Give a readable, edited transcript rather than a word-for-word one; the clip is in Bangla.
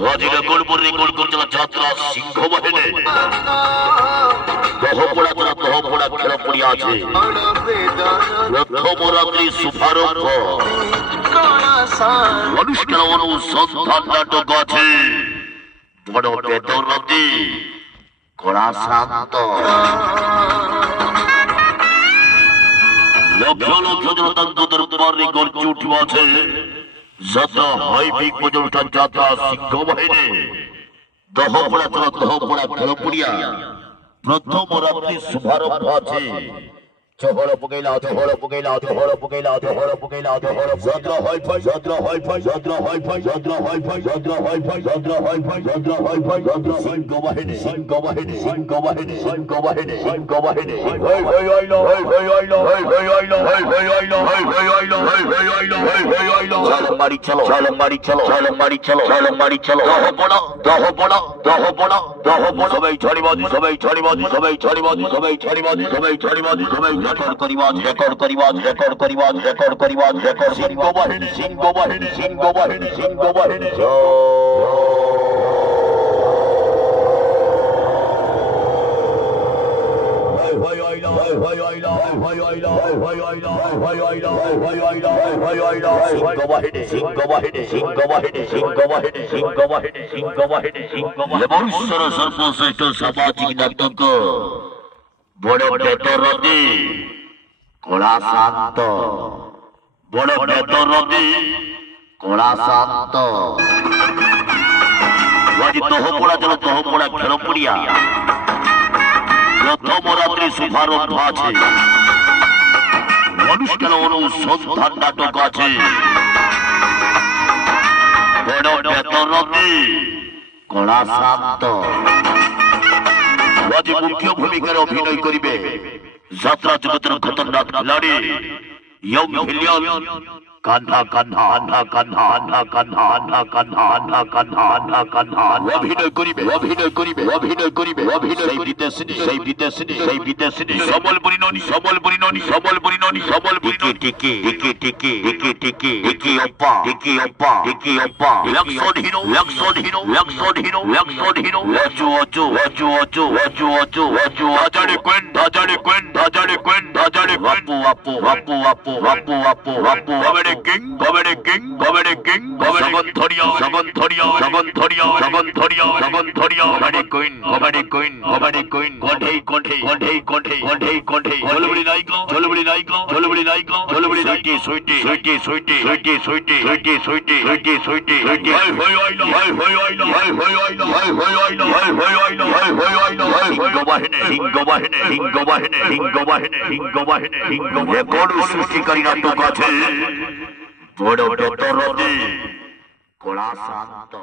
ওয়াজিরা গোলপুর রেকর্ড করছিল যাত্রা সিংহ বাহিনী দহপড়া তোরা দহপড়া খেলা পড়িয়া আছে প্রথম রাত্রি শুভারম্ভ অনুষ্ঠান অনুসন্ধান নাটক আছে বড় বেতন রাতে কড়া শান্ত লক্ষ লক্ষ জনতান্ত্রের পরে গর্জে উঠিব আছে যাত্রা হৈবিক অনুষ্ঠান যাত্রা সিংহ বাহিনী দহপড়া তোরা দহপড়া খেলা পড়িয়া প্রথম রাত্রি শুভারম্ভ আছে চহল পকেলা চহল পকেলা চহল পকেলা চহল পকেলা চহল যাত্রা হয় ফাই যাত্রা হয় ফাই যাত্রা হয় ফাই যাত্রা হয় ফাই যাত্রা হয় ফাই যাত্রা হয় ফাই যাত্রা হয় ফাই যাত্রা সিংহ বাহিনী সিংহ বাহিনী সিংহ বাহিনী সিংহ বাহিনী সিংহ বাহিনী হয় হয় আইলো হয় হয় আইলো হয় হয় আইলো হয় হয় আইলো হয় হয় আইলো হয় হয় আইলো হয় হয় আইলো চলো মারি চলো চলো মারি চলো চলো মারি চলো চলো মারি চলো দহপড়া দহপড়া দহপড়া দহপড়া সবাই ছড়িবাজি সবাই ছড়িবাজি সবাই ছড়িবাজি সবাই ছড়িবাজি সবাই ছড়িবাজি সবাই রেকর্ড করিবাজ রেকর্ড করিবাজ রেকর্ড করিবাজ রেকর্ড করিবাজ রেকর্ড সিংহ বাহিনী সিংহ বাহিনী সিংহ বাহিনী সিংহ বাহিনী সর্বশ্রেষ্ঠ সামাজিক নাটক বড় বেতরতি কড়া শান্ত বড় বেতরতি কড়া শান্ত আজ দহপড়া যেন দহপড়া খেল পড়িয়া প্রথম রাত্রি শুভারম্ভ আছে অনুষ্ঠান অনুসন্ধান নাটক আছে বড় বেতরতি কড়া শান্ত আজ মুখ্য ভূমিকার অভিনয় করিবে যাত্রা জগতের খতরনাক খিলাড়ি ইয়ং ভিলিয়ন কান্ধা কান্ধা আন্ধা কান্ধা আন্ধা কান্ধা আন্ধা কান্ধা আন্ধা কান্ধা আন্ধা কান্ধা অভিনয় করিবে অভিনয় করিবে অভিনয় করিবে অভিনয় সেই বিদেশিনী সেই বিদেশিনী সেই বিদেশিনী সম্বলপুরী ননি সম্বলপুরী ননি সম্বলপুরী ননি সম্বলপুরী টিকি টিকি টিকি টিকি টিকি টিকি অপ্পা টিকি অপ্পা টিকি অপ্পা Lakshman hero Lakshman hero Lakshman hero Lakshman hero ওচু ওচু ওচু ওচু ওচু ওচু ওচু হাজারে কোয়েন হাজারে কোয়েন হাজারে কোয়েন হাজারে বাপু বাপু বাপু বাপু বাপু বাপু বাপু king comedy king comedy king সগন ধরিয়া সগন ধরিয়া সগন ধরিয়া সগন ধরিয়া সগন ধরিয়া comedy queen comedy queen comedy queen কণ্ঠে কণ্ঠে কণ্ঠে কণ্ঠে কণ্ঠে কণ্ঠে ঝলবড়ি নাইকো ঝলবড়ি নাইকো ঝলবড়ি নাইকো ঝলবড়ি নাইকি sweetie sweetie sweetie sweetie sweetie sweetie sweetie sweetie sweetie sweetie hi hi আইলো হাই হাই আইলো হাই হাই আইলো হাই হাই আইলো হাই হাই আইলো হাই হাই আইলো হাই সিংহ বাহিনী সিংহ বাহিনী সিংহ বাহিনী সিংহ বাহিনী সিংহ বাহিনী সিংহ রেকর্ড সৃষ্টিকারী নাটক আছে বড় বেতরতি কড়া শান্ত।